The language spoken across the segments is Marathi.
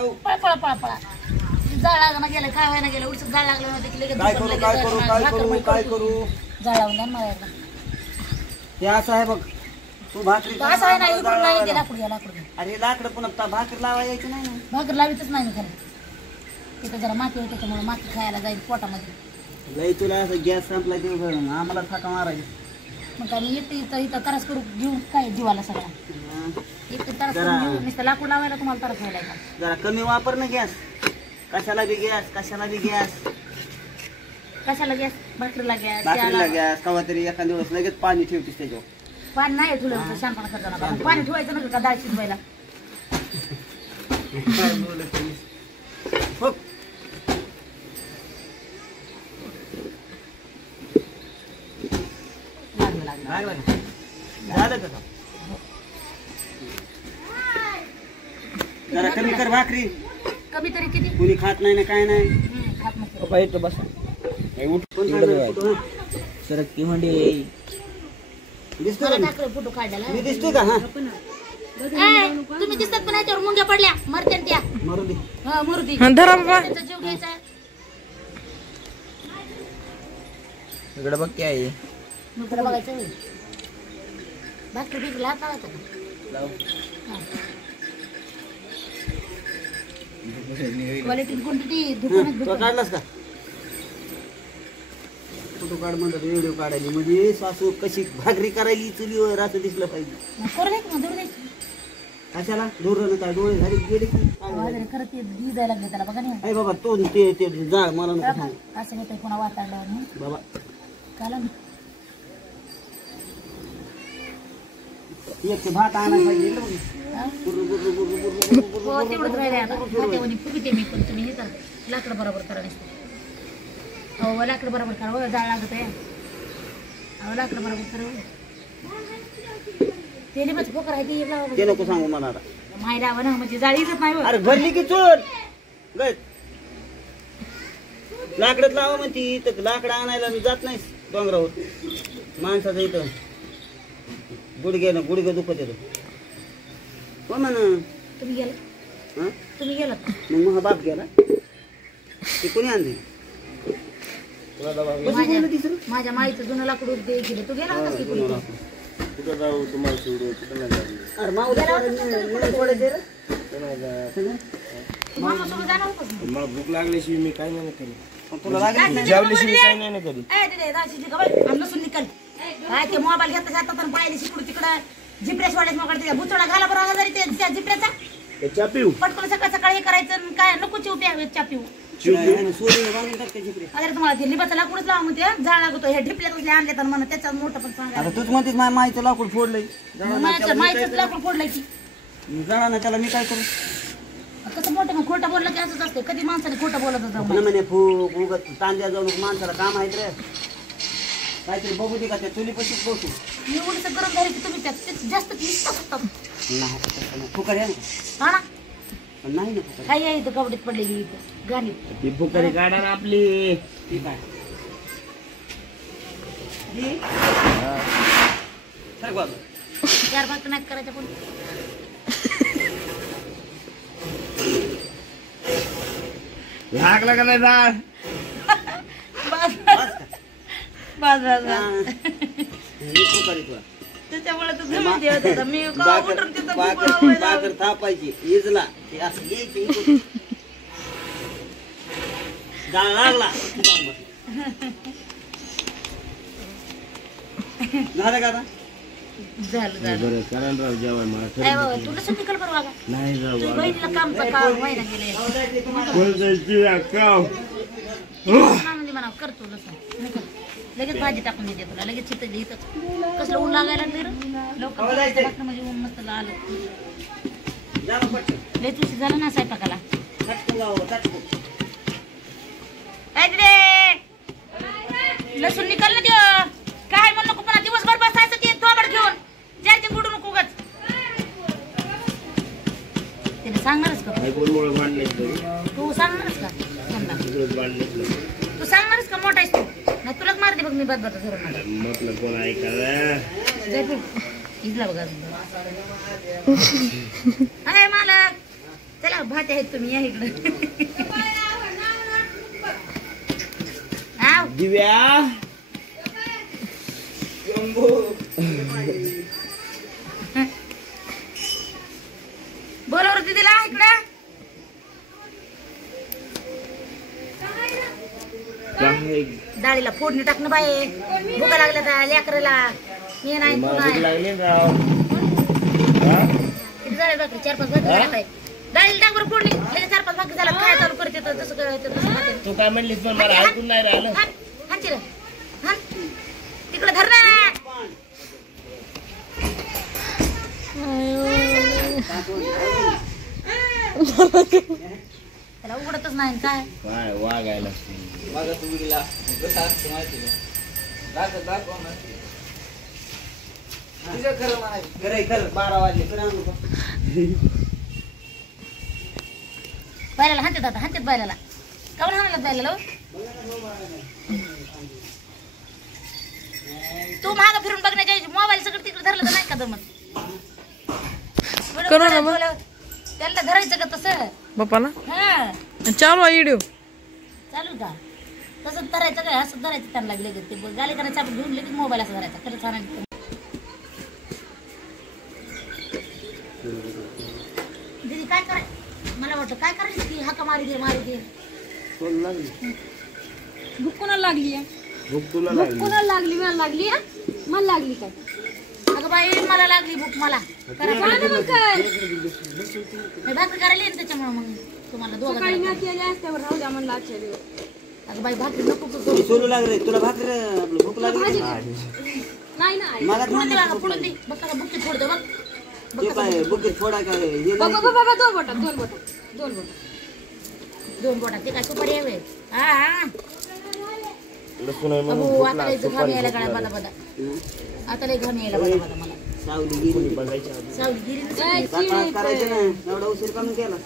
पळा पळा पळा पळा जाळ लागणं गेलं काय व्हायला गेलं उलट जाळ लागलं नव्हतं की लगेच काय करू जाळ लावून द्या मला एकदा ते असं आहे बघ तू भाकरी असं आहे ना इकडून नाही ते लाकूड घ्या लाकूड घ्या अरे लाकडं पुन्हा भाकरी लावा यायची नाही ना भाकर लावितच नाही मी खाली तिथं जरा माती होती त्याच्यामुळे माती खायला जाईल पोटामध्ये लई तुला असं गॅस संपला ते आम्हाला थाका मारायची मग काय मी एकटी इथं तरस करू घेऊन काय जीवाला सगळा एकटी तरस करून घेऊ नुसतं लाकूड लावायला तुम्हाला तरस व्हायला का जरा कमी वापर ना गॅस कशाला बी गॅस कशाला गॅस कवा तरी एखाद्या दिवस लगेच पाणी ठेवतीस त्याच्यावर पाणी नाही ठेवलं शांतपणा करताना पाणी ठेवायचं नका का डाळ शिजवायला झालं का जरा कमी कर भाकरी कमी तरी किती कुणी खात नाही ना काय नाही खात नसेल बस सरक की म्हणजे दिसतो मला टाकलं फोटो काढायला मी दिसतोय का हा तुम्ही दिसतात पण याच्यावर मुंग्या पडल्या मरत्या त्या मरू दे हा मुर्दी धरा बाबा त्याचा जीव घ्यायचा इकडे बघ काय आहे इकडे बघायचं भाकरी बिकरी हात लावायचा का क्वालिटी क्वांटिटी तो काढलास का फोटो काढ म्हणतात व्हिडिओ काढायची म्हणजे सासू कशी भाकरी करायची चुलीवर असं दिसलं पाहिजे कशाला दूर काय डोळे झाले गेले की खरं ते गिजायला लागले त्याला बघा नाही अरे बाबा तो ते जाळ मला नको सांग असं होतंय पुन्हा वातावरण बाबा काला एक ते भात आणायला पाहिजे हो तेवढंच राहिले आता भात्यावानी फुगते मी पण तुम्ही हे करते लाकडं बरोबर करा नसते हो लाकडं बरोबर करा हो जाळ लागत आहे अहो लाकडं बरोबर करा ते लिंबाचं पोकर आहे ते नको सांगू मला आता माय लावा ना म्हणजे जाळ इजत नाही अरे भरली की चोर लाकडच लावा म्हणती तर लाकडं आणायला जात नाही डोंगरावर माणसाचं इथं गुडघे दुखत येतो हो म्हणा तुम्ही गेला हा तुम्ही गेलात मग मग बाप गेला ते कोणी आणली माझ्या माईचं जुनं लाकूड दे गेलं तू गेला होतास की कुणी कुठं जाऊ तुम्हाला सोडू कुठं नाही जाऊ अरे माऊला सोडायचे रे मामा सोबत जाणार होतास ना? मला भूक लागल्याशिवाय मी काय नाही करी तुला लागेल जेवल्याशिवाय काय नाही करी नसून निकल काय ते मोबाईल घेता जातात आणि पाहिजे शिकडू तिकडं जिपऱ्या सोडायचं मग बुचोडा घाला बरं आजारी त्या जिपऱ्याचा चापीव पटकन सकाळ सकाळी हे करायचं आणि काय नको चिव प्या पिऊ अरे तुम्हाला ते लिंबाचं लाकूडच लावा म्हणते झाड लागतो हे ढिपल्यात आणले तर म्हणा त्याचं मोठं पण सांगा आता तूच म्हणतेस माझ्या माईचं लाकूड फोडलंय माहितीच लाकूड फोडलंय की जाणार ना त्याला मी काय करू कसं मोठं मग खोटं बोललं की असंच असतं कधी माणसाने खोटं बोलत होतं म्हणे फूक उगत तांद्या जाऊन माणसाला काम आहेत रे काहीतरी बघू दे का त्या चुली पशीच बसू मी उलट गरम झाली की तुम्ही त्यात जास्त निघतात नाही फुकट आहे ना हा ना पण नाही ना फुकट काही आहे इथं कवडीत पडलेली इथं गाणी ती भुकारी काढा ना आपली ठीक आहे चार भाग नाही करायच्या पण लागला का नाही डाळ बस बस त्याच्यामुळे तर जमीन देत होता मी उठून तिथं बाकर थापायची इजला असं यायची डाळ लागला झालं का आता झालं बरं करा राव जेवण मला काय बाबा तुला सुट्टी कर बरं बाबा नाही जाऊ तुझ्या बहिणीला काम व्हायला गेले म्हणा करतो लसूण लगेच भाजी टाकून देते तुला लगेच चित इथंच कसलं ऊन लागायला लागले रे लवकर म्हणजे ऊन मस्त आलं लय तुझी झालं ना स्वयंपाकाला लसूण निकाल ना देव काय म्हणू नको पुन्हा दिवसभर बसायचं ते थोबड घेऊन चार्जिंग उडू नको उगाच तिने सांगणारच का तू सांगणारच का तू सांगणारच का मोठा आहेस तू नाही तुलाच मारते बघ मी बदबदा धरून म्हटलं कोण ऐकायला इथला बघा अरे मालक चला भाते आहेत तुम्ही या इकडं. आव. दिव्या बोलवर दिदीला इकडं. काय डाळीला फोडणी टाकणं बाई. भुका लागल्या त्या लेकराला. मी नाही तू मला भूक नाही. लागली ना राव. हा? किती झाले भाकरी? 4-5 भाकरी झाल्या काय? डाळीला टाक बरं फोडणी. लगेच 4-5 भाकरी झाला. काय चालू करते तर जसं करायचं तसं खाते. तू काय म्हणलीस पण मला ऐकून नाही राहिलं. हान चिर हान तिकडे धर ना. त्याला उघडतच नाही काय. काय वागायला बघा तू गेला कसं असतं माहिती का दाखव ना तुझं खरं म्हणायचं खरं 12 वाजले खरं आणू का बैलाला हाणतात आता हाणतात बैलाला. काऊन हाणायला बैलाला? तू मागं फिरून बघण्याच्या मोबाईल सगळं तिकडे धरलं तर नाही का जमत? त्याला धरायचं का तसं बापाला हा चालू आहे व्हिडिओ चालू का तसं धरायचं काय असं धरायचं त्यांना लगेच ते गाली करायचं आपण घेऊन लगेच मोबाईल असं धरायचा खरंच आणायचं. दीदी काय कराय मला वाटतं काय करायचं की हाका मारी दे भूक कोणाला लागली आहे? भूक तुला भूक लागली. कोणाला लागली? मला लागली आहे. मला लागली काय? अगं बाई मला लागली भूक मला काय ना मग काय? भाकरी करायला येईल त्याच्यामुळे मग तुम्हाला सकाळी दोघं मी केल्या असत्यावर राहू द्या म्हणलं आजच्या दिवस. अगं बाई भाकरी नको करू. मी सोलू लागले तुला भाकर आपलं भूक लागली नाही ना आई. मला पुढून दे बाबा, पुढून दे बघ का बुक्की फोड दे बघ ते काय बुकीत फोडा काय हे बाबा नाही. बाबा 2 बोटात 2 बोटात 2 बोटात 2 बोटात ते काय सुपारी यावे. हा हा लसूण आहे म्हणून अबो भूक आता लय लागते. घाम यायला गळा बदा बदा. आता लय घाम यायला बदा बदा मला. सावली गेली बघायच्या आधी. सावली गिरी सकाळ करायचं ना एवढा उशीर कमी केला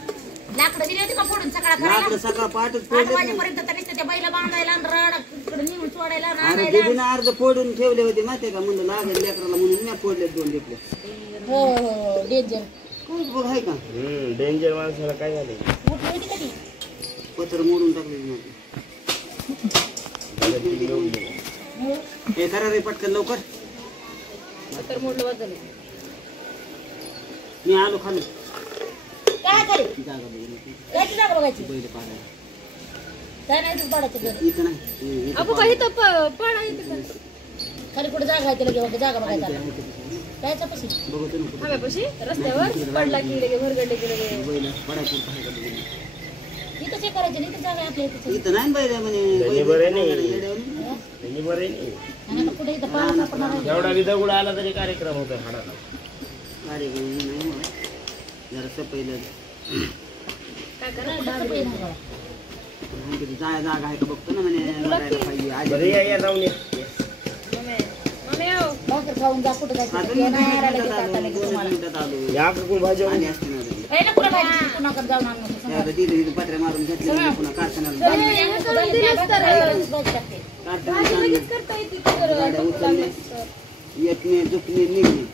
लाकडं दिली होती का फोडून सकाळ रात्र करायला सकाळ पहाटच 8 फोडले वाजेपर्यंत तर नुसतं त्या बैला बांधायला आणि रडा इकडे निघून सोडायला आणि अरे आणायला. दीदीनं अर्ध फोडून ठेवले होते माहितीये का म्हणलं लागेल लेकराला म्हणून मी फोडले 2 लेकरे हो हो डेंजर खूप बघ आहे का डेंजर माणसाला काय झाले उठली होती कधी पत्र मोडून टाकले हे करा रे पटकन लवकर तर मोडलं वाजलं. मी आलो खाली काय करे जागा बघितली काय जागा बघायची बैल पाडायला काय नाही तू पाडायचं घरी इथं नाही इथं अगो काही तर पाडा येते का? खाली कुठे जागा आहे तिला घेऊन जागा बघायचा कायचा पशी बघतो ना कुठं हव्यापाशी रस्त्यावर पडला की लगे भरगडले की लगे. बैल पडायचं पाहायला बघून. इथं चेक करायचं नाही तर जागा आहे आपल्या इथं इथं नाही बैल म्हणे त्यांनी बरं नाही. येड्यावानी. त्यांनी बरे नाही. आणि आता कुठे इथं पाला सापडणार आहे. एवढा बी दगड आला तरी कार्यक्रम होता हाडाला. अरे नाही हो. जरा सपयलं काय करा? तसं पण नाही बघा. जागा आहे का बघतो ना म्हणे बघायला पाहिजे आज बरं या जाऊन ये. मम्मी आओ. भाकर खाऊन जा कुठं जायचं आता ते नाही आला मी लगेच आता लगेच दोन तुम्हाला मिनिटात आलो या कुठून भाजी आणि असते ना रे. पहिला कुठं भाजी कुणाकडे जाऊन आणू नको सांगा. आता तिथे तिथे पत्र्या मारून घेतले पुन्हा कारखान्याला चल, बांधले. या नको जायला, त्या भाकरीला भाजी टाकते. कारखान्यात भाजी बांधले. लगेच करता येते ती जर गाड्या उचलले येतणे झुकणे निघणे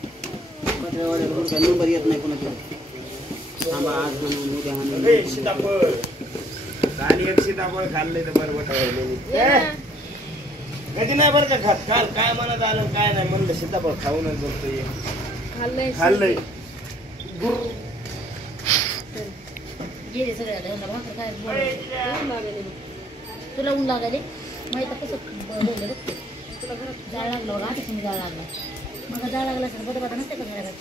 पत्र्या वाड्याला कुठं काय नंबर येत नाही कोणाकडे थांबा आज म्हणून उद्या म्हणून ए, सीताफळ काल एक सीताफळ खाल्लंय तर बरं वाटलं. कधी नाही बरं का खात काल काय म्हणत आलं काय नाही म्हणलं सीताफळ खाऊनच बघतोय खाल्लंय. खाल्लंय गेले सगळे आता एवढा भाकर काय बोलायचं. ऊन लागले. तुला ऊन लागायले माहित आहे कसं बोलले बघ तुला घरात जाळ लागलं बघा आता तुम्ही जाळ लागला मग जाळ लागला असेल बदल बदल नसते का घरात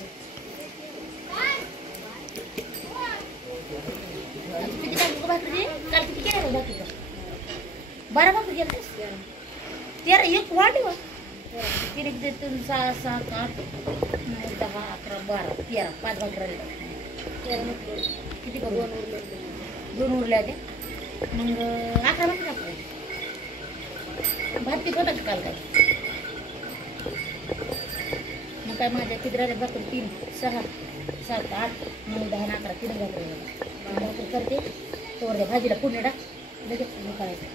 किती टाकू भाकरी काल किती केलं भाकरी 12 भाकरी केलं 13 एक वाटी वा किती देते 6 7 8 9 10 11 12 13 5 भाकरी 13 किती बघ 2 उरल्या ते मग 11 भाकरी टाकू भात पीक होता का काल काय मग काय माझ्या किती राहिल्या भाकरी 3 6 7 8 9 10 11 3 भाकरी करते तोवर त्या भाजीला फोडणी टाक लगेच करायचं